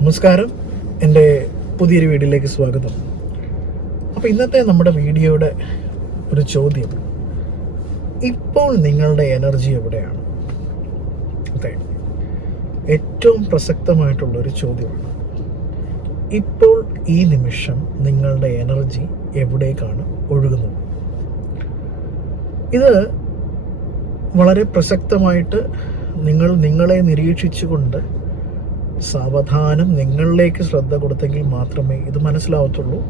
നമസ്കാരം. എന്റെ പുതിയൊരു വീഡിയോയിലേക്ക് സ്വാഗതം. അപ്പോൾ ഇന്നത്തെ നമ്മുടെ വീഡിയോയുടെ ഒരു ചോദ്യം. ഇപ്പോൾ നിങ്ങളുടെ എനർജി എവിടെയാണ്? അതെ. ഏറ്റവും പ്രസക്തമായിട്ടുള്ള ഒരു ചോദ്യമാണ്. ഇപ്പോൾ ഈ നിമിഷം നിങ്ങളുടെ എനർജി എവിടേക്കാണ് ഒഴുകുന്നത്? ഇത് വളരെ പ്രസക്തമായിട്ട് നിങ്ങൾ നിങ്ങളെ നിരീക്ഷിച്ചുകൊണ്ട് സാവധാനം നിങ്ങളിലേക്ക് ശ്രദ്ധ കൊടുത്തെങ്കിൽ മാത്രമേ ഇത് മനസ്സിലാവത്തുള്ളൂ.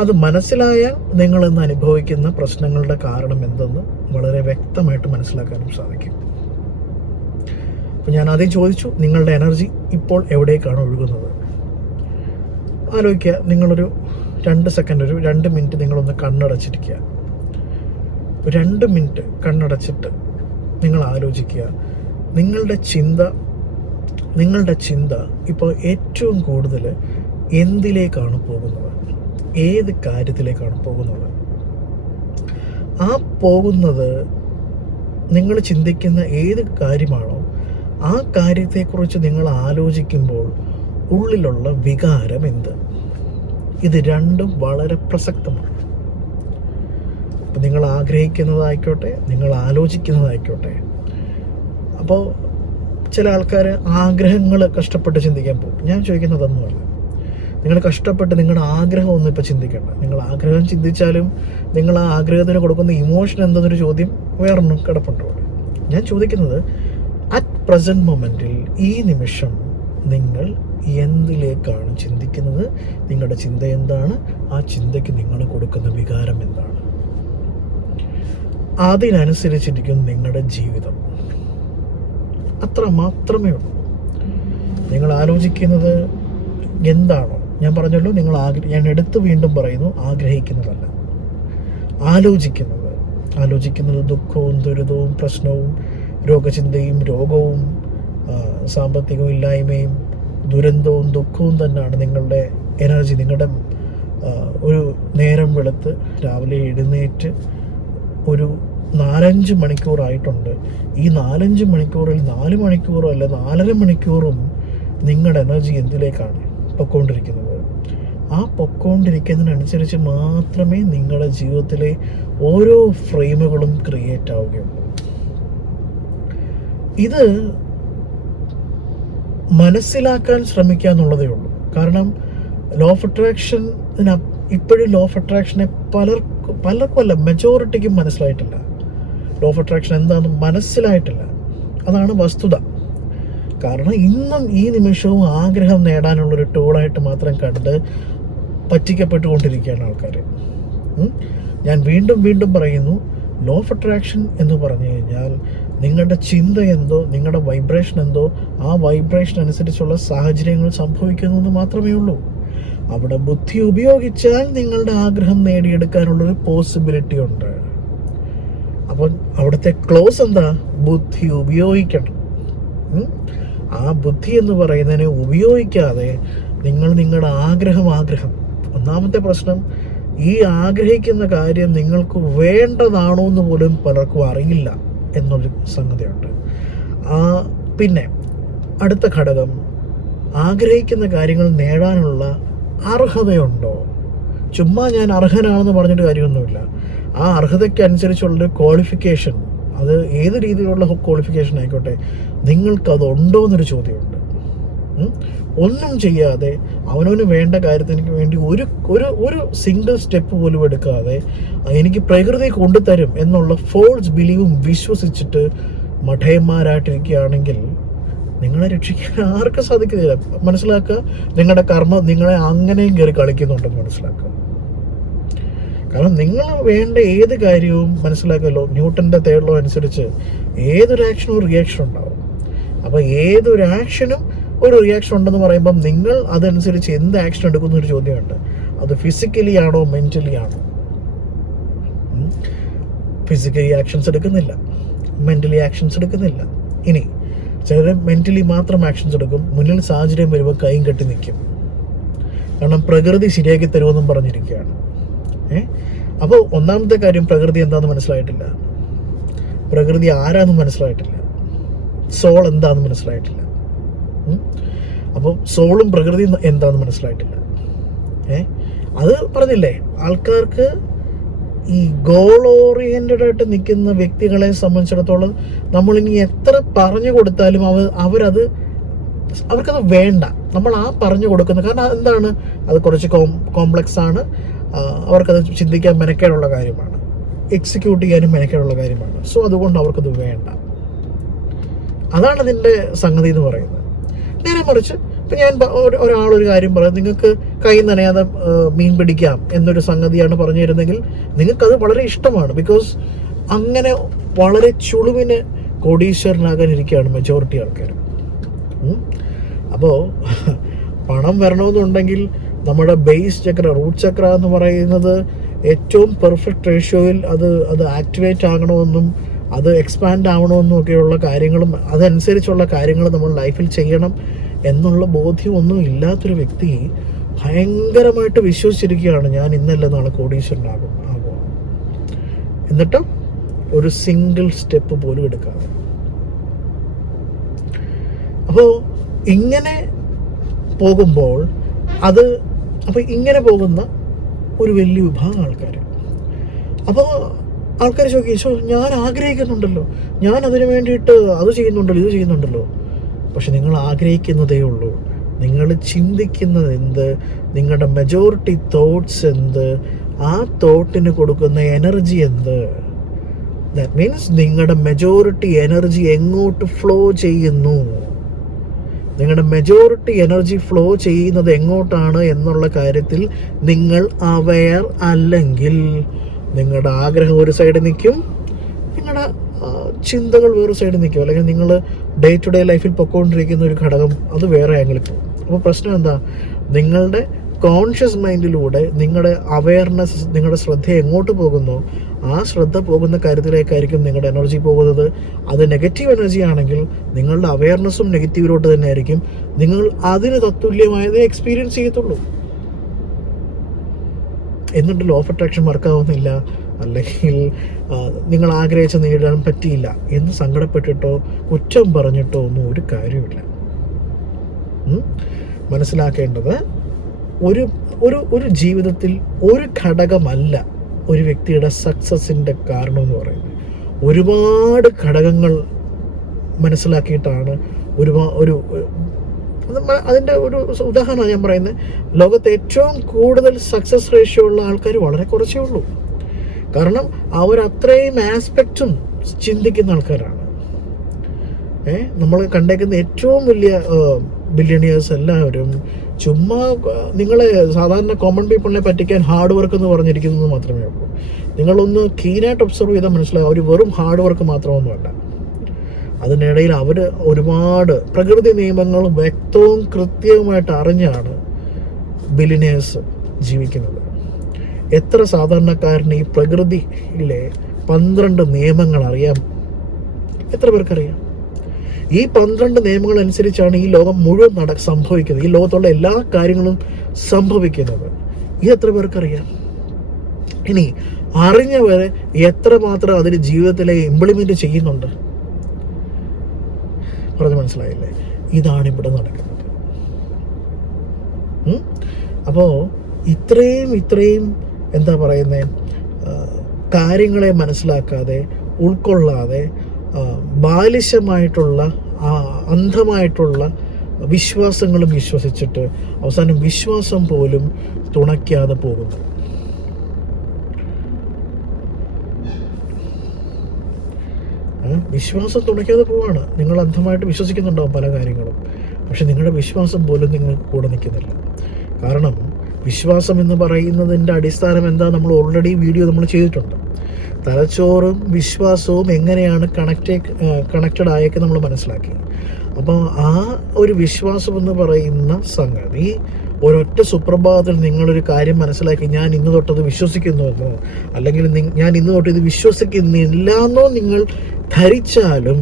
അത് മനസ്സിലായ നിങ്ങൾ ഇന്ന് അനുഭവിക്കുന്ന പ്രശ്നങ്ങളുടെ കാരണം എന്തെന്ന് വളരെ വ്യക്തമായിട്ട് മനസ്സിലാക്കാനും സാധിക്കും. അപ്പോൾ ഞാൻ ആദ്യം ചോദിച്ചു നിങ്ങളുടെ എനർജി ഇപ്പോൾ എവിടേക്കാണ് ഒഴുകുന്നത്? ആലോചിക്കുക നിങ്ങളൊരു രണ്ട് സെക്കൻഡ് ഒരു രണ്ട് മിനിറ്റ് നിങ്ങളൊന്ന് കണ്ണടച്ചിരിക്കുക. രണ്ട് മിനിറ്റ് കണ്ണടച്ചിട്ട് നിങ്ങൾ ആലോചിക്കുക നിങ്ങളുടെ ചിന്ത നിങ്ങളുടെ ചിന്ത ഇപ്പോൾ ഏറ്റവും കൂടുതൽ എന്തിലേക്കാണ് പോകുന്നത്? ഏത് കാര്യത്തിലേക്കാണ് പോകുന്നത്? ആ പോകുന്നത് നിങ്ങൾ ചിന്തിക്കുന്ന ഏത് കാര്യമാണോ ആ കാര്യത്തെക്കുറിച്ച് നിങ്ങൾ ആലോചിക്കുമ്പോൾ ഉള്ളിലുള്ള വികാരം എന്ത്? ഇത് രണ്ടും വളരെ പ്രസക്തമാണ്. അപ്പം നിങ്ങൾ ആഗ്രഹിക്കുന്നതായിക്കോട്ടെ നിങ്ങൾ ആലോചിക്കുന്നതായിക്കോട്ടെ. അപ്പോൾ ചില ആൾക്കാർ ആഗ്രഹങ്ങൾ കഷ്ടപ്പെട്ട് ചിന്തിക്കാൻ പോകും. ഞാൻ ചോദിക്കുന്നത് അതൊന്നുമല്ല നിങ്ങൾ കഷ്ടപ്പെട്ട് നിങ്ങളുടെ ആഗ്രഹം ഒന്നും ഇപ്പോൾ ചിന്തിക്കേണ്ട. നിങ്ങൾ ആഗ്രഹം ചിന്തിച്ചാലും നിങ്ങൾ ആ ആഗ്രഹത്തിന് കൊടുക്കുന്ന ഇമോഷൻ എന്തെന്നൊരു ചോദ്യം വേറൊന്നും കിടപ്പുണ്ട് ഞാൻ ചോദിക്കുന്നത് അറ്റ് പ്രസന്റ് മൊമെന്റിൽ ഈ നിമിഷം നിങ്ങൾ എന്തിലേക്കാണ് ചിന്തിക്കുന്നത്? നിങ്ങളുടെ ചിന്ത എന്താണ്? ആ ചിന്തയ്ക്ക് നിങ്ങൾ കൊടുക്കുന്ന വികാരം എന്താണ്? അതിനനുസരിച്ചിരിക്കും നിങ്ങളുടെ ജീവിതം. അത്ര മാത്രമേ ഉള്ളൂ. നിങ്ങൾ ആലോചിക്കുന്നത് എന്താണോ? ഞാൻ പറഞ്ഞല്ലോ നിങ്ങൾ ആഗ്രഹ ഞാൻ എടുത്ത് വീണ്ടും പറയുന്നു ആഗ്രഹിക്കുന്നതല്ല. ആലോചിക്കുന്നത്. ആലോചിക്കുന്നത് ദുഃഖവും ദുരിതവും പ്രശ്നവും രോഗചിന്തയും രോഗവും സാമ്പത്തികവും ഇല്ലായ്മയും ദുരന്തവും ദുഃഖവും തന്നെയാണ് നിങ്ങളുടെ എനർജി നിങ്ങളുടെ ഒരു നേരം വെളുത്ത് രാവിലെ എഴുന്നേറ്റ് ഒരു നാലഞ്ച് മണിക്കൂറായിട്ടുണ്ട്. ഈ നാലഞ്ച് മണിക്കൂറിൽ നാല് മണിക്കൂറും അല്ല നാലര മണിക്കൂറും നിങ്ങളുടെ എനർജി എന്തിലേക്കാണ് പൊക്കോണ്ടിരിക്കുന്നത്? ആ പൊക്കോണ്ടിരിക്കുന്നതിനനുസരിച്ച് മാത്രമേ നിങ്ങളുടെ ജീവിതത്തിലെ ഓരോ ഫ്രെയിമുകളും ക്രിയേറ്റ് ആവുകയുള്ളൂ. ഇത് മനസ്സിലാക്കാൻ ശ്രമിക്കുക എന്നുള്ളതേ ഉള്ളൂ. കാരണം ലോ ഓഫ് അട്രാക്ഷൻ ഇപ്പോഴും ലോ ഓഫ് അട്രാക്ഷനെ പലർക്കും പലർക്കും അല്ല മെജോറിറ്റിക്കും മനസ്സിലായിട്ടില്ല. ലോ ഓഫ് അട്രാക്ഷൻ എന്താണെന്ന് മനസ്സിലായിട്ടില്ല. അതാണ് വസ്തുത. കാരണം ഇന്നും ഈ നിമിഷവും ആഗ്രഹം നേടാനുള്ളൊരു ടൂളായിട്ട് മാത്രം കണ്ട് പറ്റിക്കപ്പെട്ടുകൊണ്ടിരിക്കുകയാണ് ആൾക്കാർ ഞാൻ വീണ്ടും വീണ്ടും പറയുന്നു ലോ ഓഫ് അട്രാക്ഷൻ എന്ന് പറഞ്ഞു കഴിഞ്ഞാൽ നിങ്ങളുടെ ചിന്ത എന്തോ നിങ്ങളുടെ വൈബ്രേഷൻ എന്തോ ആ വൈബ്രേഷൻ അനുസരിച്ചുള്ള സാഹചര്യങ്ങൾ സംഭവിക്കുന്നു എന്ന് മാത്രമേ ഉള്ളൂ. അവിടെ ബുദ്ധി ഉപയോഗിച്ചാൽ നിങ്ങളുടെ ആഗ്രഹം നേടിയെടുക്കാനുള്ളൊരു പോസിബിലിറ്റി ഉണ്ട്. അപ്പം അവിടുത്തെ ക്ലോസ് എന്താ? ബുദ്ധി ഉപയോഗിക്കണം? ആ ബുദ്ധി എന്ന് പറയുന്നതിനെ ഉപയോഗിക്കാതെ നിങ്ങൾ നിങ്ങളുടെ ആഗ്രഹം ആഗ്രഹം. ഒന്നാമത്തെ പ്രശ്നം ഈ ആഗ്രഹിക്കുന്ന കാര്യം നിങ്ങൾക്ക് വേണ്ടതാണോ എന്ന് പോലും പലർക്കും അറിയില്ല എന്നൊരു സംഗതിയുണ്ട്. ആ പിന്നെ അടുത്ത ഘടകം ആഗ്രഹിക്കുന്ന കാര്യങ്ങൾ നേടാനുള്ള അർഹതയുണ്ടോ? ചുമ്മാ ഞാൻ അർഹനാണെന്ന് പറഞ്ഞിട്ട് കാര്യമൊന്നുമില്ല. ആ അർഹതയ്ക്ക് അനുസരിച്ചുള്ളൊരു ക്വാളിഫിക്കേഷൻ അത് ഏത് രീതിയിലുള്ള ക്വാളിഫിക്കേഷൻ ആയിക്കോട്ടെ നിങ്ങൾക്ക് അത് ഉണ്ടോ എന്നൊരു ചോദ്യമുണ്ട് ഒന്നും ചെയ്യാതെ അവനവന് വേണ്ട കാര്യത്തിന് വേണ്ടി ഒരു ഒരു ഒരു സിംഗിൾ സ്റ്റെപ്പ് പോലും എടുക്കാതെ എനിക്ക് പ്രകൃതി കൊണ്ടുതരും എന്നുള്ള ഫോൾസ് ബിലീവും വിശ്വസിച്ചിട്ട് മഠയന്മാരായിട്ടിരിക്കുകയാണെങ്കിൽ നിങ്ങളെ രക്ഷിക്കാൻ ആർക്കും സാധിക്കുന്നില്ല മനസ്സിലാക്കുക? നിങ്ങളുടെ കർമ്മം നിങ്ങളെ അങ്ങനെയും കയറി കളിക്കുന്നുണ്ടെന്ന് മനസ്സിലാക്കുക. കാരണം നിങ്ങൾ വേണ്ട ഏത് കാര്യവും മനസ്സിലാക്കുമല്ലോ ന്യൂട്ടന്റെ തേർഡ് ലോ അനുസരിച്ച് ഏതൊരു ആക്ഷനും റിയാക്ഷൻ ഉണ്ടാവും. അപ്പോൾ ഏതൊരു ആക്ഷനും ഒരു റിയാക്ഷൻ ഉണ്ടെന്ന് പറയുമ്പം നിങ്ങൾ അതനുസരിച്ച് എന്ത് ആക്ഷൻ എടുക്കുന്ന ഒരു ചോദ്യമുണ്ട്. അത് ഫിസിക്കലി ആണോ മെന്റലി ആണോ? ഫിസിക്കലി ആക്ഷൻസ് എടുക്കുന്നില്ല. മെന്റലി ആക്ഷൻസ് എടുക്കുന്നില്ല. ഇനി ചിലർ മെന്റലി മാത്രം ആക്ഷൻസ് എടുക്കും. മുന്നിൽ സാഹചര്യം വരുമ്പോൾ കൈയും കെട്ടി നിൽക്കും. കാരണം പ്രകൃതി ശരിയാക്കി തരുമെന്നും പറഞ്ഞിരിക്കുകയാണ്. ഏ? അപ്പോൾ ഒന്നാമത്തെ കാര്യം പ്രകൃതി എന്താണെന്ന് മനസ്സിലായിട്ടില്ല. പ്രകൃതി ആരാന്ന് മനസ്സിലായിട്ടില്ല. സോൾ എന്താണെന്ന് മനസ്സിലായിട്ടില്ല. അപ്പോൾ സോളും പ്രകൃതി എന്താണെന്ന് മനസ്സിലായിട്ടില്ല. ഏ? അത് പറഞ്ഞില്ലേ ആൾക്കാർക്ക് ഈ ഗോൾ ഓറിയന്റഡ് ആയിട്ട് നിൽക്കുന്ന വ്യക്തികളെ സംബന്ധിച്ചിടത്തോളം നമ്മൾ ഇനി എത്ര പറഞ്ഞു കൊടുത്താലും അവർ അവരത് അവർക്കത് വേണ്ട. നമ്മൾ ആ പറഞ്ഞു കൊടുക്കുന്നത് കാരണം എന്താണ് അത് കുറച്ച് കോം കോംപ്ലക്സ് ആണ്. അവർക്കത് ചിന്തിക്കാൻ മെനക്കേടുള്ള കാര്യമാണ്. എക്സിക്യൂട്ട് ചെയ്യാനും മെനക്കേടുള്ള കാര്യമാണ്. സോ അതുകൊണ്ട് അവർക്കത് വേണ്ട. അതാണ് അതിന്റെ സംഗതി എന്ന് പറയുന്നത്. നേരെ മറിച്ച് ഇപ്പം ഞാൻ ഒരാളൊരു കാര്യം പറയാം നിങ്ങൾക്ക് കൈ നനയാതെ മീൻ പിടിക്കാം എന്നൊരു സംഗതിയാണ് പറഞ്ഞു തരുന്നെങ്കിൽ നിങ്ങൾക്കത് വളരെ ഇഷ്ടമാണ്. ബിക്കോസ് അങ്ങനെ വളരെ ചുളുവിന് കോടീശ്വരനാകാൻ ഇരിക്കുകയാണ് മെജോറിറ്റി ആൾക്കാർ അപ്പോൾ പണം വരണമെന്നുണ്ടെങ്കിൽ നമ്മുടെ ബേസ് ചക്ര റൂട്ട് ചക്ര എന്ന് പറയുന്നത് ഏറ്റവും പെർഫെക്റ്റ് റേഷ്യോയിൽ അത് അത് ആക്ടിവേറ്റ് ആകണമെന്നും അത് എക്സ്പാൻഡ് ആവണമെന്നും ഒക്കെയുള്ള കാര്യങ്ങളും അതനുസരിച്ചുള്ള കാര്യങ്ങൾ നമ്മൾ ലൈഫിൽ ചെയ്യണം എന്നുള്ള ബോധ്യമൊന്നും ഇല്ലാത്തൊരു വ്യക്തി ഭയങ്കരമായിട്ട് വിശ്വസിച്ചിരിക്കുകയാണ് ഞാൻ ഇന്നല്ല നാളെ കോടീശ്വരനാകും ആകും. എന്നിട്ട് ഒരു സിംഗിൾ സ്റ്റെപ്പ് പോലും എടുക്കാതെ. അപ്പോൾ ഇങ്ങനെ പോകുമ്പോൾ അത് അപ്പോൾ ഇങ്ങനെ പോകുന്ന ഒരു വലിയ വിഭാഗം ആൾക്കാർ അപ്പോൾ ആൾക്കാർ ചോദിക്കും ഈശോ ഞാൻ ആഗ്രഹിക്കുന്നുണ്ടല്ലോ. ഞാൻ അതിനു വേണ്ടിയിട്ട് അത് ചെയ്യുന്നുണ്ടല്ലോ ഇത് ചെയ്യുന്നുണ്ടല്ലോ. പക്ഷെ നിങ്ങൾ ആഗ്രഹിക്കുന്നതേ ഉള്ളൂ. നിങ്ങൾ ചിന്തിക്കുന്നത് എന്ത്? നിങ്ങളുടെ മെജോറിറ്റി തോട്ട്സ് എന്ത്? ആ തോട്ടിന് കൊടുക്കുന്ന എനർജി എന്ത്? ദാറ്റ് മീൻസ് നിങ്ങളുടെ മെജോറിറ്റി എനർജി എങ്ങോട്ട് ഫ്ലോ ചെയ്യുന്നു? നിങ്ങളുടെ മെജോറിറ്റി എനർജി ഫ്ലോ ചെയ്യുന്നത് എങ്ങോട്ടാണ് എന്നുള്ള കാര്യത്തിൽ നിങ്ങൾ അവെയർ അല്ലെങ്കിൽ നിങ്ങളുടെ ആഗ്രഹം ഒരു സൈഡിൽ നിൽക്കും നിങ്ങളുടെ ചിന്തകൾ വേറെ സൈഡിൽ നിൽക്കും. അല്ലെങ്കിൽ നിങ്ങൾ ഡേ ടു ഡേ ലൈഫിൽ പൊക്കോണ്ടിരിക്കുന്ന ഒരു ഘടകം അത് വേറെ ആംഗിളിൽ പോകും. അപ്പോൾ പ്രശ്നം എന്താ? നിങ്ങളുടെ കോൺഷ്യസ് മൈൻഡിലൂടെ നിങ്ങളുടെ അവയർനെസ് നിങ്ങളുടെ ശ്രദ്ധ എങ്ങോട്ട് പോകുന്നു ആ ശ്രദ്ധ പോകുന്ന കാര്യത്തിലേക്കായിരിക്കും നിങ്ങളുടെ എനർജി പോകുന്നത്. അത് നെഗറ്റീവ് എനർജി ആണെങ്കിൽ നിങ്ങളുടെ അവയർനെസ്സും നെഗറ്റീവിലോട്ട് തന്നെ ആയിരിക്കും നിങ്ങൾ അതിന് തത്തുല്യമായതേ എക്സ്പീരിയൻസ് ചെയ്യത്തുള്ളൂ. എന്നിട്ട് ലോ ഓഫ് അട്രാക്ഷൻ വർക്കാവുന്നില്ല അല്ലെങ്കിൽ നിങ്ങൾ ആഗ്രഹിച്ച നേടാൻ പറ്റിയില്ല എന്ന് സങ്കടപ്പെട്ടിട്ടോ കുറ്റം പറഞ്ഞിട്ടോ ഒന്നും ഒരു കാര്യമില്ല മനസ്സിലാക്കേണ്ടത് ഒരു ഒരു ഒരു ജീവിതത്തിൽ ഒരു ഘടകമല്ല ഒരു വ്യക്തിയുടെ സക്സസിന്റെ കാരണം എന്ന് പറയുന്നത്. ഒരുപാട് ഘടകങ്ങൾ മനസ്സിലാക്കിയിട്ടാണ് ഒരുപാ ഒരു അത് അതിന്റെ ഒരു ഉദാഹരണമാണ് ഞാൻ പറയുന്നത്. ലോകത്ത് ഏറ്റവും കൂടുതൽ സക്സസ് റേഷ്യോ ഉള്ള ആൾക്കാർ വളരെ കുറച്ചേ ഉള്ളൂ. കാരണം അവർ അത്രയും ആസ്പെക്റ്റും ചിന്തിക്കുന്ന ആൾക്കാരാണ്. ഏഹ് നമ്മൾ കണ്ടേക്കുന്ന ഏറ്റവും വലിയ ബില്യണിയേഴ്സ് എല്ലാവരും ചുമ്മാ നിങ്ങളെ സാധാരണ കോമൺ പീപ്പിളിനെ പറ്റിക്കാൻ ഹാർഡ് വർക്ക് എന്ന് പറഞ്ഞിരിക്കുന്നത് മാത്രമേ ഉള്ളൂ. നിങ്ങളൊന്ന് കീനായിട്ട് ഒബ്സർവ് ചെയ്താൽ മനസ്സിലാവും അവർ വെറും ഹാർഡ് വർക്ക് മാത്രമൊന്നുമല്ല അതിനിടയിൽ അവർ ഒരുപാട് പ്രകൃതി നിയമങ്ങൾ വ്യക്തവും കൃത്യവുമായിട്ട് അറിഞ്ഞാണ് ബിലിനേഴ്സ് ജീവിക്കുന്നത്. എത്ര സാധാരണക്കാരന് ഈ പ്രകൃതിയിലെ പന്ത്രണ്ട് നിയമങ്ങൾ അറിയാം? എത്ര പേർക്കറിയാം? ഈ പന്ത്രണ്ട് നിയമങ്ങൾ അനുസരിച്ചാണ് ഈ ലോകം മുഴുവൻ നട സംഭവിക്കുന്നത്. ഈ ലോകത്തുള്ള എല്ലാ കാര്യങ്ങളും സംഭവിക്കുന്നത്. ഇത് എത്ര പേർക്കറിയാം? ഇനി അറിഞ്ഞവരെ എത്രമാത്രം അതിന് ജീവിതത്തിലെ ഇംപ്ലിമെന്റ് ചെയ്യുന്നുണ്ട്? പറഞ്ഞ് മനസ്സിലായില്ലേ? ഇതാണ് ഇവിടെ നടക്കുന്നത്. അപ്പോ അപ്പോൾ ഇത്രയും ഇത്രയും എന്താ പറയുന്നത് കാര്യങ്ങളെ മനസ്സിലാക്കാതെ ഉൾക്കൊള്ളാതെ ബാലിശമായിട്ടുള്ള അന്ധമായിട്ടുള്ള വിശ്വാസങ്ങളും വിശ്വസിച്ചിട്ട് അവസാനം വിശ്വാസം പോലും തുണയ്ക്കാതെ പോകുന്നു? വിശ്വാസം തുണയ്ക്കാതെ പോവാണ്. നിങ്ങൾ അന്ധമായിട്ട് വിശ്വസിക്കുന്നുണ്ടാവും പല കാര്യങ്ങളും. പക്ഷെ നിങ്ങളുടെ വിശ്വാസം പോലും നിങ്ങൾക്ക് കൂടെ നിൽക്കുന്നില്ല. കാരണം വിശ്വാസം എന്ന് പറയുന്നതിന്റെ അടിസ്ഥാനം എന്താ? നമ്മൾ ഓൾറെഡി വീഡിയോ നമ്മൾ ചെയ്തിട്ടുണ്ട്. തലച്ചോറും വിശ്വാസവും എങ്ങനെയാണ് കണക്റ്റ് കണക്റ്റഡ് ആയൊക്കെ നമ്മൾ മനസ്സിലാക്കി. അപ്പോൾ ആ ഒരു വിശ്വാസം എന്ന് പറയുന്ന സംഗതി ഒരൊറ്റ സുപ്രഭാതത്തിൽ നിങ്ങളൊരു കാര്യം മനസ്സിലാക്കി ഞാൻ ഇന്ന് തൊട്ടത് വിശ്വസിക്കുന്നുവെന്നോ അല്ലെങ്കിൽ ഞാൻ ഇന്ന് തൊട്ട് ഇത് വിശ്വസിക്കുന്നില്ല എന്നോ നിങ്ങൾ ധരിച്ചാലും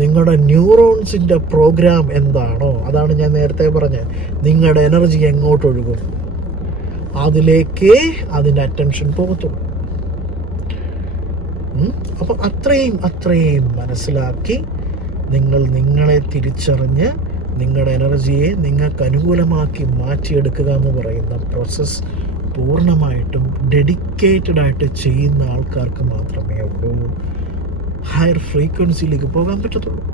നിങ്ങളുടെ ന്യൂറോൺസിന്റെ പ്രോഗ്രാം എന്താണോ അതാണ് ഞാൻ നേരത്തെ പറഞ്ഞത് നിങ്ങളുടെ എനർജി എങ്ങോട്ടൊഴുകും? അതിലേക്കേ അതിന്റെ അറ്റൻഷൻ പോകത്തുള്ളൂ. ഉം? അപ്പം അത്രയും അത്രയും മനസ്സിലാക്കി നിങ്ങൾ നിങ്ങളെ തിരിച്ചറിഞ്ഞ് നിങ്ങളുടെ എനർജിയെ നിങ്ങൾക്ക് അനുകൂലമാക്കി മാറ്റിയെടുക്കുക എന്ന് പറയുന്ന പ്രോസസ്സ് പൂർണമായിട്ടും ഡെഡിക്കേറ്റഡ് ആയിട്ട് ചെയ്യുന്ന ആൾക്കാർക്ക് മാത്രമേ ഉള്ളൂ. ഹയർ ഫ്രീക്വൻസിയിലേക്ക് പോകാൻ പറ്റത്തുള്ളൂ.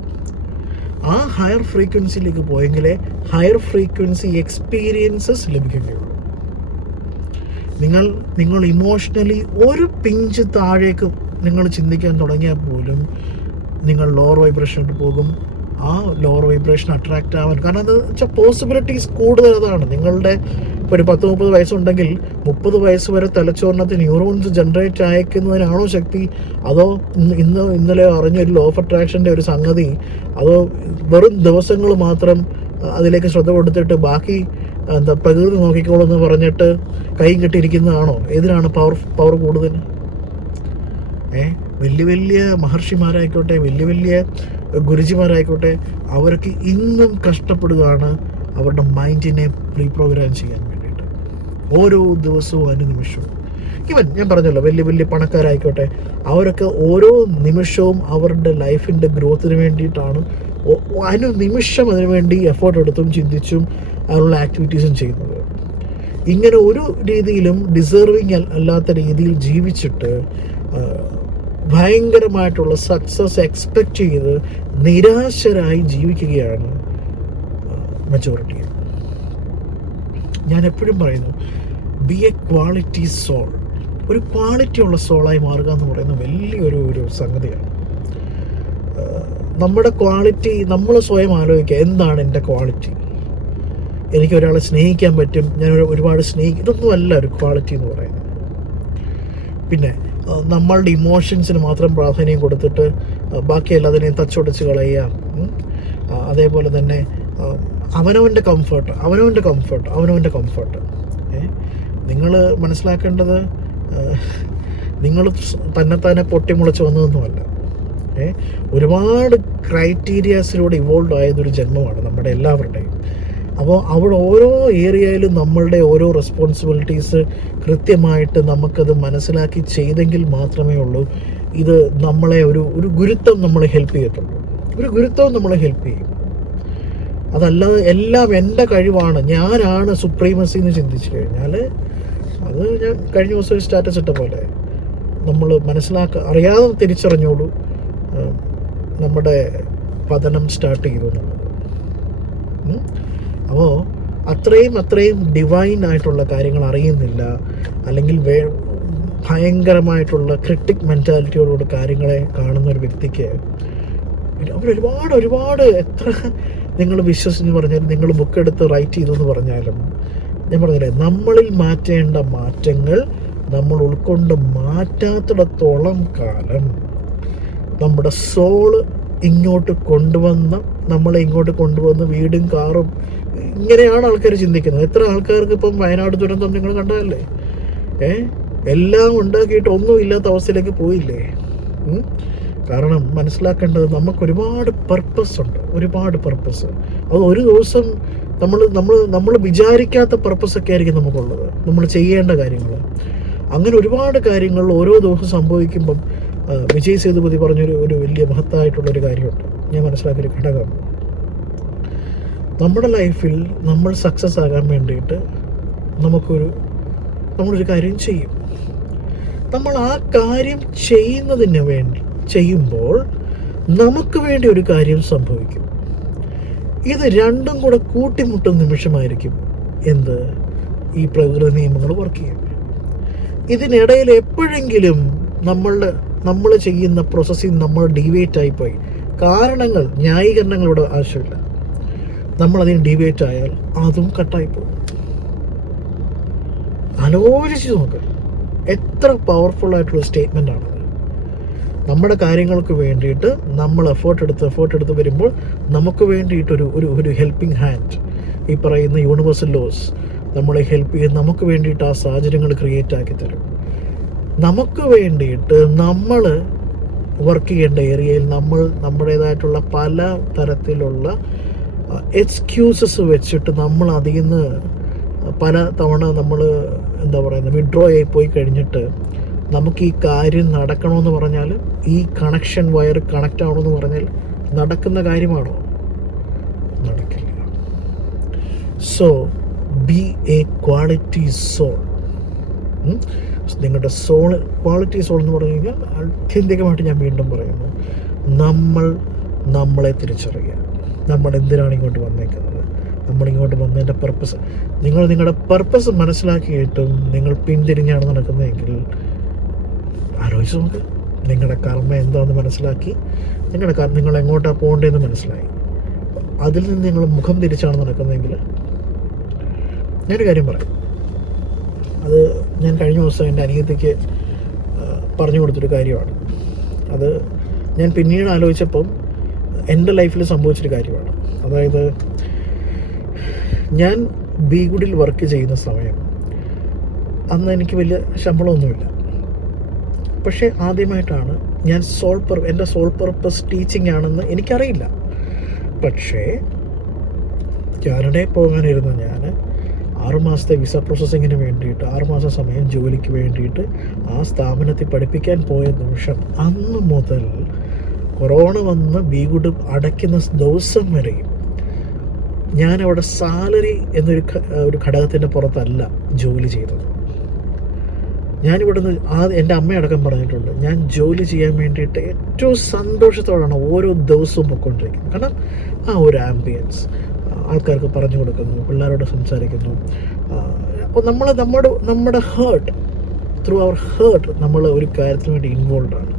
ആ ഹയർ ഫ്രീക്വൻസിയിലേക്ക് പോയെങ്കിലേ ഹയർ ഫ്രീക്വൻസി എക്സ്പീരിയൻസസ് ലഭിക്കുകയുള്ളൂ. നിങ്ങൾ നിങ്ങൾ ഇമോഷണലി ഒരു പിഞ്ച് താഴേക്ക് നിങ്ങൾ ചിന്തിക്കാൻ തുടങ്ങിയാൽ പോലും നിങ്ങൾ ലോവർ വൈബ്രേഷനിൽ പോകും. ആ ലോവർ വൈബ്രേഷൻ അട്രാക്റ്റ് ആവാൻ കാരണം അത് വെച്ചാൽ പോസിബിലിറ്റീസ് കൂടുതൽ അതാണ്. നിങ്ങളുടെ ഒരു പത്ത് മുപ്പത് വയസ്സുണ്ടെങ്കിൽ മുപ്പത് വയസ്സ് വരെ തലച്ചോറിനകത്ത് ന്യൂറോൺസ് ജനറേറ്റ് അയക്കുന്നതിനാണോ ശക്തി? അതോ ഇന്ന് ഇന്ന് ഇന്നലെ അറിഞ്ഞ ഒരു ലോ ഓഫ് അട്രാക്ഷന്റെ ഒരു സംഗതി? അതോ വെറും ദിവസങ്ങൾ മാത്രം അതിലേക്ക് ശ്രദ്ധ കൊടുത്തിട്ട് ബാക്കി എന്താ പ്രകൃതി നോക്കിക്കോളെന്ന് പറഞ്ഞിട്ട് കൈ കെട്ടിയിരിക്കുന്നതാണോ ഏതിനാണ് പവർ പവർ കൂടുതൽ? ഏ? വലിയ വലിയ മഹർഷിമാരായിക്കോട്ടെ വലിയ വലിയ ഗുരുജിമാരായിക്കോട്ടെ അവർക്ക് ഇന്നും കഷ്ടപ്പെടുകയാണ് അവരുടെ മൈൻഡിനെ പ്രീപ്രോഗ്രാം ചെയ്യാൻ വേണ്ടിയിട്ട്. ഓരോ ദിവസവും അനുനിമിഷവും ഇവൻ ഞാൻ പറഞ്ഞല്ലോ വലിയ വലിയ പണക്കാരായിക്കോട്ടെ അവരൊക്കെ ഓരോ നിമിഷവും അവരുടെ ലൈഫിന്റെ ഗ്രോത്തിന് വേണ്ടിയിട്ടാണ് അനുനിമിഷം അതിനു വേണ്ടി എഫേർട്ട് എടുത്തും ചിന്തിച്ചും അതിനുള്ള ആക്ടിവിറ്റീസും ചെയ്യുന്നത്. ഇങ്ങനെ ഒരു രീതിയിലും ഡിസേർവിങ് അല്ലാത്ത രീതിയിൽ ജീവിച്ചിട്ട് ഭയങ്കരമായിട്ടുള്ള സക്സസ് എക്സ്പെക്റ്റ് ചെയ്ത് നിരാശരായി ജീവിക്കുകയാണ് മെജോറിറ്റി ഞാൻ എപ്പോഴും പറയുന്നു ബി എ ക്വാളിറ്റി സോൾ ഒരു ക്വാളിറ്റി ഉള്ള സോളായി മാറുക എന്ന് പറയുന്ന വലിയൊരു ഒരു സംഗതിയാണ്. നമ്മുടെ ക്വാളിറ്റി നമ്മൾ സ്വയം ആലോചിക്കുക എന്താണ് എന്റെ ക്വാളിറ്റി എനിക്ക് ഒരാളെ സ്നേഹിക്കാൻ പറ്റും ഞാൻ ഒരുപാട് സ്നേഹിക്കും ഇതൊന്നും അല്ല ഒരു ക്വാളിറ്റി എന്ന് പറയുന്നത്. പിന്നെ നമ്മളുടെ ഇമോഷൻസിന് മാത്രം പ്രാധാന്യം കൊടുത്തിട്ട് ബാക്കി എല്ലാത്തിനെയും തച്ചുടച്ച് കളയുക. അതേപോലെ തന്നെ അവനവന്റെ കംഫർട്ട് അവനവന്റെ കംഫർട്ട് അവനവന്റെ കംഫർട്ട് നിങ്ങൾ മനസ്സിലാക്കേണ്ടത് നിങ്ങൾ തന്നെത്താനെ പൊട്ടിമുളച്ച് വന്നതൊന്നുമല്ല. ഏ? ഒരുപാട് ക്രൈറ്റീരിയാസിലൂടെ ഇവോൾവ് ആയതൊരു ജന്മമാണ് നമ്മുടെ എല്ലാവരുടെയും. അപ്പോൾ അവിടെ ഓരോ ഏരിയയിലും നമ്മളുടെ ഓരോ റെസ്പോൺസിബിലിറ്റീസ് കൃത്യമായിട്ട് നമുക്കത് മനസ്സിലാക്കി ചെയ്തെങ്കിൽ മാത്രമേ ഉള്ളൂ. ഇത് നമ്മളെ ഒരു ഒരു ഗുരുത്വം നമ്മളെ ഹെൽപ്പ് ചെയ്യത്തുള്ളൂ. ഒരു ഗുരുത്വം നമ്മളെ ഹെൽപ്പ് ചെയ്യും. അതല്ലാതെ എല്ലാം എന്റെ കഴിവാണ്. ഞാനാണ് സുപ്രീമസി എന്ന് ചിന്തിച്ചു കഴിഞ്ഞാൽ അത് ഞാൻ കഴിഞ്ഞ ദിവസം ഒരു സ്റ്റാറ്റസ് ഇട്ട പോലെ നമ്മൾ മനസ്സിലാക്ക അറിയാതെ തിരിച്ചറിഞ്ഞോളൂ നമ്മുടെ പതനം സ്റ്റാർട്ട് ചെയ്തു എന്നുള്ളത്. അപ്പോൾ അത്രയും അത്രയും ഡിവൈൻ ആയിട്ടുള്ള കാര്യങ്ങൾ അറിയുന്നില്ല. അല്ലെങ്കിൽ വേ ഭയങ്കരമായിട്ടുള്ള ക്രിട്ടിക് മെന്റാലിറ്റിയോടുകൂടി കാര്യങ്ങളെ കാണുന്ന ഒരു വ്യക്തിക്ക് അവർ ഒരുപാട് ഒരുപാട് എത്ര നിങ്ങൾ വിശ്വസിച്ച് പറഞ്ഞാലും നിങ്ങൾ ബുക്ക് എടുത്ത് റൈറ്റ് ചെയ്തു എന്ന് പറഞ്ഞാലും ഞാൻ പറഞ്ഞില്ലേ നമ്മളിൽ മാറ്റേണ്ട മാറ്റങ്ങൾ നമ്മൾ ഉൾക്കൊണ്ട് മാറ്റാത്തിടത്തോളം കാലം നമ്മുടെ സോൾ ഇങ്ങോട്ട് കൊണ്ടുവന്ന് നമ്മളെ ഇങ്ങോട്ട് കൊണ്ടുവന്ന് വീടും കാറും ഇങ്ങനെയാണ് ആൾക്കാർ ചിന്തിക്കുന്നത്. എത്ര ആൾക്കാർക്ക് ഇപ്പം വയനാട് ദുരന്തം നിങ്ങൾ കണ്ടതല്ലേ? ഏ? എല്ലാം ഉണ്ടാക്കിയിട്ട് ഒന്നും ഇല്ലാത്ത അവസ്ഥയിലേക്ക് പോയില്ലേ? കാരണം മനസ്സിലാക്കേണ്ടത് നമുക്ക് ഒരുപാട് പർപ്പസ് ഉണ്ട്. ഒരുപാട് പർപ്പസ് അത് ഒരു ദിവസം നമ്മൾ നമ്മൾ നമ്മൾ വിചാരിക്കാത്ത പർപ്പസ് ഒക്കെ ആയിരിക്കും നമുക്കുള്ളത്. നമ്മൾ ചെയ്യേണ്ട കാര്യങ്ങൾ. അങ്ങനെ ഒരുപാട് കാര്യങ്ങൾ ഓരോ ദിവസം സംഭവിക്കുമ്പം വിജയ് സേതുപതി പറഞ്ഞൊരു ഒരു വലിയ മഹത്തായിട്ടുള്ളൊരു കാര്യമുണ്ട്. ഞാൻ മനസ്സിലാക്കിയൊരു ഘടകം. നമ്മുടെ ലൈഫിൽ നമ്മൾ സക്സസ് ആകാൻ വേണ്ടിയിട്ട് നമുക്കൊരു നമ്മളൊരു കാര്യം ചെയ്യും. നമ്മൾ ആ കാര്യം ചെയ്യുന്നതിന് വേണ്ടി ചെയ്യുമ്പോൾ നമുക്ക് വേണ്ടി ഒരു കാര്യം സംഭവിക്കും. ഇത് രണ്ടും കൂടെ കൂട്ടിമുട്ടുന്ന നിമിഷമായിരിക്കും എന്ത്? ഈ പ്രകൃതി നിയമങ്ങൾ വർക്ക് ചെയ്യും ഇതിനിടയിൽ എപ്പോഴെങ്കിലും നമ്മളുടെ നമ്മൾ ചെയ്യുന്ന പ്രോസസ്സിൽ നമ്മൾ ഡീവേറ്റ് പോയി കാരണങ്ങൾ ന്യായീകരണങ്ങളുടെ ആവശ്യമില്ല. നമ്മളതിന് ഡിബേറ്റ് ആയാൽ അതും കട്ടായി പോകും. ആലോചിച്ച് നോക്ക്. എത്ര പവർഫുൾ ആയിട്ടുള്ള സ്റ്റേറ്റ്മെന്റ് ആണത്. നമ്മുടെ കാര്യങ്ങൾക്ക് വേണ്ടിയിട്ട് നമ്മൾ എഫേർട്ട് എടുത്ത് എഫേർട്ട് എടുത്ത് വരുമ്പോൾ നമുക്ക് വേണ്ടിയിട്ടൊരു ഒരു ഒരു ഹെൽപ്പിംഗ് ഹാൻഡ് ഈ പറയുന്ന യൂണിവേഴ്സൽ ലോസ് നമ്മളെ ഹെൽപ്പ് ചെയ്ത് നമുക്ക് വേണ്ടിയിട്ട് ആ സാഹചര്യങ്ങൾ ക്രിയേറ്റ് ആക്കി തരും. നമുക്ക് വേണ്ടിയിട്ട് നമ്മൾ വർക്ക് ചെയ്യേണ്ട ഏരിയയിൽ നമ്മൾ നമ്മുടേതായിട്ടുള്ള പല തരത്തിലുള്ള എക്സ്ക്യൂസസ് വെച്ചിട്ട് നമ്മൾ അതിൽ നിന്ന് പല തവണ നമ്മൾ എന്താ പറയുന്നത് വിഡ്രോ ആയി പോയി കഴിഞ്ഞിട്ട് നമുക്ക് ഈ കാര്യം നടക്കണമെന്ന് പറഞ്ഞാൽ ഈ കണക്ഷൻ വയർ കണക്റ്റ് ആവണമെന്ന് പറഞ്ഞാൽ നടക്കുന്ന കാര്യമാണോ? നടക്കില്ല. So be a quality soul നിങ്ങളുടെ സോൾ ക്വാളിറ്റി സോൾ എന്ന് പറഞ്ഞു കഴിഞ്ഞാൽ ആത്യന്തികമായിട്ട് ഞാൻ വീണ്ടും പറയുന്നു നമ്മൾ നമ്മളെ തിരിച്ചറിയുക. നമ്മൾ എന്തിനാണ് ഇങ്ങോട്ട് വന്നേക്കുന്നത്? നമ്മൾ ഇങ്ങോട്ട് വന്നതിന്റെ പർപ്പസ് നിങ്ങൾ നിങ്ങളുടെ പർപ്പസ് മനസ്സിലാക്കിയിട്ടും നിങ്ങൾ പിന്തിരിഞ്ഞാണ് നടക്കുന്നതെങ്കിൽ ആലോചിച്ച് നോക്ക്. നിങ്ങളുടെ കർമ്മ എന്താണെന്ന് മനസ്സിലാക്കി. നിങ്ങളുടെ കർമ്മ നിങ്ങൾ എങ്ങോട്ടാണ് പോകേണ്ടതെന്ന് മനസ്സിലായി. അതിൽ നിന്ന് നിങ്ങൾ മുഖം തിരിച്ചാണ് നടക്കുന്നതെങ്കിൽ ഞാനൊരു കാര്യം പറയാം. അത് ഞാൻ കഴിഞ്ഞ ദിവസം എന്റെ അനിയത്തിക്ക് പറഞ്ഞു കൊടുത്തൊരു കാര്യമാണ്. അത് ഞാൻ പിന്നീട് ആലോചിച്ചപ്പം എന്റെ ലൈഫിൽ സംഭവിച്ചൊരു കാര്യമാണ്. അതായത് ഞാൻ ബി ഗുഡിൽ വർക്ക് ചെയ്യുന്ന സമയം അന്ന് എനിക്ക് വലിയ ശമ്പളമൊന്നുമില്ല. പക്ഷേ ആദ്യമായിട്ടാണ് ഞാൻ സോൾ പർ എന്റെ സോൾ പർപ്പസ് ടീച്ചിങ് ആണെന്ന് എനിക്കറിയില്ല. പക്ഷേ കാനഡയിൽ പോകാനിരുന്ന ഞാൻ ആറുമാസത്തെ വിസ പ്രോസസ്സിങ്ങിന് വേണ്ടിയിട്ട് ആറുമാസം സമയം ജോലിക്ക് വേണ്ടിയിട്ട് ആ സ്ഥാപനത്തിൽ പഠിപ്പിക്കാൻ പോയ നിമിഷം അന്ന് മുതൽ കൊറോണ വന്ന് വീട് അടയ്ക്കുന്ന ദിവസം വരെയും അവിടെ സാലറി എന്നൊരു ഒരു ഘടകത്തിന്റെ പുറത്തല്ല ജോലി ചെയ്തത്. ഞാനിവിടുന്ന് ആ എന്റെ അമ്മയടക്കം പറഞ്ഞിട്ടുണ്ട് ഞാൻ ജോലി ചെയ്യാൻ വേണ്ടിയിട്ട് ഏറ്റവും സന്തോഷത്തോടാണ് ഓരോ ദിവസവും പൊയ്ക്കൊണ്ടിരിക്കുന്നത്. കാരണം ആ ഒരു ആംബിയൻസ് ആൾക്കാർക്ക് പറഞ്ഞു കൊടുക്കുന്നു പിള്ളേരോട് സംസാരിക്കുന്നു. അപ്പോൾ നമ്മൾ നമ്മുടെ നമ്മുടെ ഹേർട്ട് ത്രൂ അവർ ഹേർട്ട് നമ്മൾ ഒരു കാര്യത്തിന് വേണ്ടി ഇൻവോൾവ് ആണ്.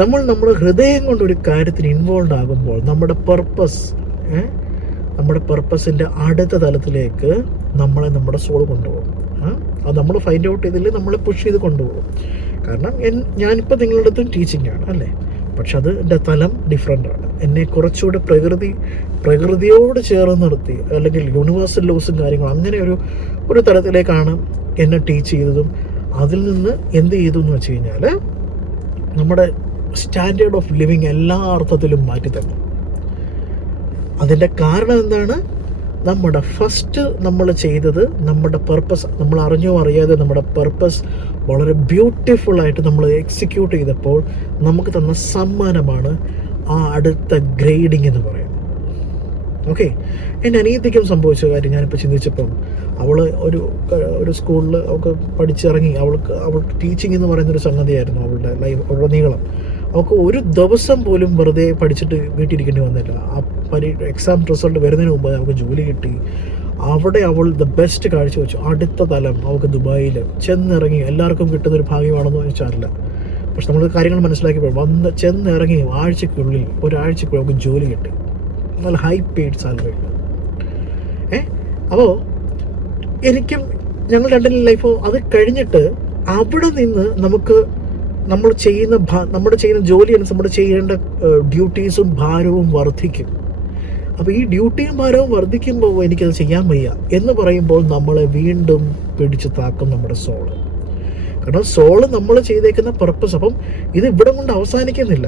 നമ്മൾ നമ്മുടെ ഹൃദയം കൊണ്ടൊരു കാര്യത്തിന് ഇൻവോൾവ് ആകുമ്പോൾ നമ്മുടെ പർപ്പസ് നമ്മുടെ പർപ്പസിന്റെ അടുത്ത തലത്തിലേക്ക് നമ്മളെ നമ്മുടെ സോൾ കൊണ്ടുപോകും. അത് നമ്മൾ ഫൈൻഡ് ഔട്ട് ചെയ്തില്ലേ നമ്മൾ പുഷ് ചെയ്ത് കൊണ്ടുപോകും. കാരണം ഞാനിപ്പോൾ നിങ്ങളുടെ അടുത്തും ടീച്ചിങ് ആണ് അല്ലേ? പക്ഷെ അത് എന്റെ തലം ഡിഫറെന്റ് ആണ്. എന്നെ കുറച്ചുകൂടെ പ്രകൃതി പ്രകൃതിയോട് ചേർന്ന് നിർത്തി അല്ലെങ്കിൽ യൂണിവേഴ്സൽ ലോസും കാര്യങ്ങളും അങ്ങനെ ഒരു ഒരു തലത്തിലേക്കാണ് എന്നെ ടീച്ച് ചെയ്തതും. അതിൽ നിന്ന് എന്ത് ചെയ്തു എന്ന് വെച്ച് കഴിഞ്ഞാൽ നമ്മുടെ സ്റ്റാൻഡേർഡ് ഓഫ് ലിവിങ് എല്ലാ അർത്ഥത്തിലും മാറ്റി തന്നു. അതിന്റെ കാരണം എന്താണ്? നമ്മുടെ ഫസ്റ്റ് നമ്മൾ ചെയ്തത് നമ്മുടെ പർപ്പസ് നമ്മൾ അറിഞ്ഞോ അറിയാതെ നമ്മുടെ പർപ്പസ് വളരെ ബ്യൂട്ടിഫുള്ളായിട്ട് നമ്മൾ എക്സിക്യൂട്ട് ചെയ്തപ്പോൾ നമുക്ക് തന്ന സമ്മാനമാണ് ആ അടുത്ത ഗ്രേഡിംഗ് എന്ന് പറയുന്നത്. ഓക്കെ എന്റെ അനിയത്തിക്കും സംഭവിച്ച കാര്യം ഞാനിപ്പോൾ ചിന്തിച്ചപ്പം അവൾ ഒരു ഒരു സ്കൂളിൽ ഒക്കെ പഠിച്ചിറങ്ങി അവൾക്ക് അവൾക്ക് ടീച്ചിങ് എന്ന് പറയുന്നൊരു സംഗതിയായിരുന്നു അവളുടെ ലൈഫ് അവളുടെ നീളം. അവൾക്ക് ഒരു ദിവസം പോലും വെറുതെ പഠിച്ചിട്ട് വീട്ടിലിരിക്കേണ്ടി വന്നില്ല. ആ പരി എക്സാം റിസൾട്ട് വരുന്നതിന് മുമ്പ് നമുക്ക് ജോലി കിട്ടി. അവിടെ അവൾ ദ ബെസ്റ്റ് കാഴ്ച വെച്ചു. അടുത്ത തലം അവൾക്ക് ദുബായിൽ ചെന്നിറങ്ങി. എല്ലാവർക്കും കിട്ടുന്ന ഒരു ഭാഗ്യമാണെന്ന് വെച്ചാറില്ല പക്ഷെ നമ്മൾ കാര്യങ്ങൾ മനസ്സിലാക്കിയപ്പോൾ വന്ന് ചെന്നിറങ്ങി ആഴ്ചക്കുള്ളിൽ ഒരാഴ്ചക്കുള്ളിൽ അവൾക്ക് ജോലി കിട്ടി. നല്ല ഹൈ പെയ്ഡ് സാലറി ഏ? അപ്പോൾ എനിക്കും ഞങ്ങൾ രണ്ടിന്റെ ലൈഫ് അത് കഴിഞ്ഞിട്ട് അവിടെ നിന്ന് നമുക്ക് നമ്മൾ ചെയ്യുന്ന നമ്മുടെ ചെയ്യുന്ന ജോലി അനുസരിച്ച് നമ്മുടെ ചെയ്യേണ്ട ഡ്യൂട്ടീസും ഭാരവും വർദ്ധിക്കും. അപ്പോൾ ഈ ഡ്യൂട്ടിയും ഭാരവും വർദ്ധിക്കുമ്പോൾ എനിക്കത് ചെയ്യാൻ വയ്യ എന്ന് പറയുമ്പോൾ നമ്മളെ വീണ്ടും പിടിച്ചു താക്കും നമ്മുടെ സോൾ കാരണം സോൾ നമ്മൾ ചെയ്തേക്കുന്ന പർപ്പസ് അപ്പം ഇത് ഇവിടെ കൊണ്ട് അവസാനിക്കുന്നില്ല.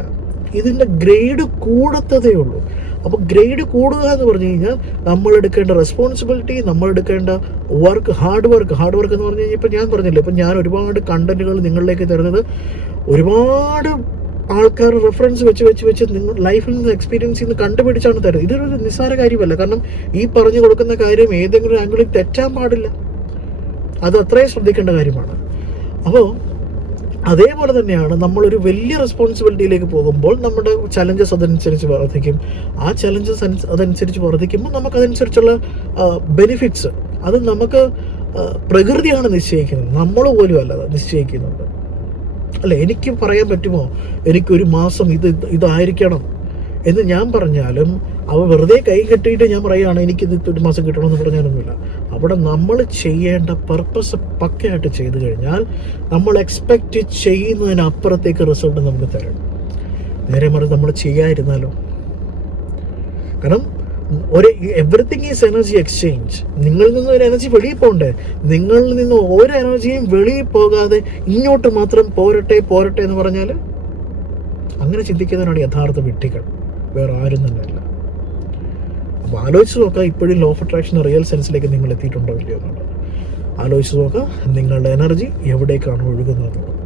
ഇതിന്റെ ഗ്രേഡ് കൂടത്തതേ ഉള്ളൂ. അപ്പോൾ ഗ്രേഡ് കൂടുക എന്ന് പറഞ്ഞു കഴിഞ്ഞാൽ നമ്മൾ എടുക്കേണ്ട റെസ്പോൺസിബിലിറ്റി നമ്മൾ എടുക്കേണ്ട work hard work hard work എന്ന് പറഞ്ഞു കഴിഞ്ഞാൽ ഇപ്പം ഞാൻ പറഞ്ഞില്ലേ ഇപ്പം ഞാൻ ഒരുപാട് കണ്ടന്റുകൾ നിങ്ങളിലേക്ക് തരുന്നത് ഒരുപാട് ആൾക്കാർ റെഫറൻസ് വെച്ച് വെച്ച് വെച്ച് നിങ്ങൾ ലൈഫിൽ നിന്ന് എക്സ്പീരിയൻസിൽ നിന്ന് കണ്ടുപിടിച്ചാണ് തരുന്നത്. ഇതൊരു നിസ്സാര കാര്യമല്ല. കാരണം ഈ പറഞ്ഞു കൊടുക്കുന്ന കാര്യം ഏതെങ്കിലും ആംഗിളിൽ തെറ്റാൻ പാടില്ല. അത് അത്രയും ശ്രദ്ധിക്കേണ്ട കാര്യമാണ്. അപ്പോൾ അതേപോലെ തന്നെയാണ് നമ്മളൊരു വലിയ റെസ്പോൺസിബിലിറ്റിയിലേക്ക് പോകുമ്പോൾ നമ്മുടെ ചലഞ്ചസ് അതനുസരിച്ച് വർദ്ധിക്കും. ആ ചലഞ്ചസ് അതനുസരിച്ച് വർദ്ധിക്കുമ്പോൾ നമുക്ക് അതനുസരിച്ചുള്ള ബെനിഫിറ്റ്സ് അത് നമുക്ക് പ്രകൃതിയാണ് നിശ്ചയിക്കുന്നത്. നമ്മൾ പോലും അല്ല നിശ്ചയിക്കുന്നത്. അല്ല? എനിക്ക് പറയാൻ പറ്റുമോ? എനിക്കൊരു മാസം ഇത് ഇത് ഇതായിരിക്കണം എന്ന് ഞാൻ പറഞ്ഞാലും അവ വെറുതെ കൈ കെട്ടിയിട്ട് ഞാൻ പറയുകയാണ് എനിക്കിത് ഒരു മാസം കിട്ടണമെന്ന് പറഞ്ഞാലൊന്നുമില്ല. അവിടെ നമ്മൾ ചെയ്യേണ്ട പർപ്പസ് പക്കയായിട്ട് ചെയ്തു കഴിഞ്ഞാൽ നമ്മൾ എക്സ്പെക്റ്റ് ചെയ്യുന്നതിനപ്പുറത്തേക്ക് റിസൾട്ട് നമുക്ക് തരും. നേരെ മറിച്ച് നമ്മൾ ചെയ്യാതിരുന്നാലോ? കാരണം ഒരു എവറിത്തിങ് ഈസ് എനർജി എക്സ്ചേഞ്ച് നിങ്ങളിൽ നിന്ന് ഒരു എനർജി വെളിയിൽ പോകണ്ടേ? നിങ്ങളിൽ നിന്ന് ഒരു എനർജിയും വെളിയിൽ പോകാതെ ഇങ്ങോട്ട് മാത്രം പോരട്ടെ പോരട്ടെ എന്ന് പറഞ്ഞാൽ അങ്ങനെ ചിന്തിക്കുന്നവരാണ് യഥാർത്ഥ വിട്ടികൾ വേറെ ആരും തന്നെ അല്ല അപ്പോൾ ആലോചിച്ച് നോക്കുക ഇപ്പോഴും ലോ ഓഫ് അട്രാക്ഷൻ റിയൽ സെൻസിലേക്ക് നിങ്ങൾ എത്തിയിട്ടുണ്ടോ ഇല്ലയോ എന്നുള്ളത്. ആലോചിച്ച് നോക്കുക നിങ്ങളുടെ എനർജി എവിടേക്കാണ് ഒഴുകുന്നത്?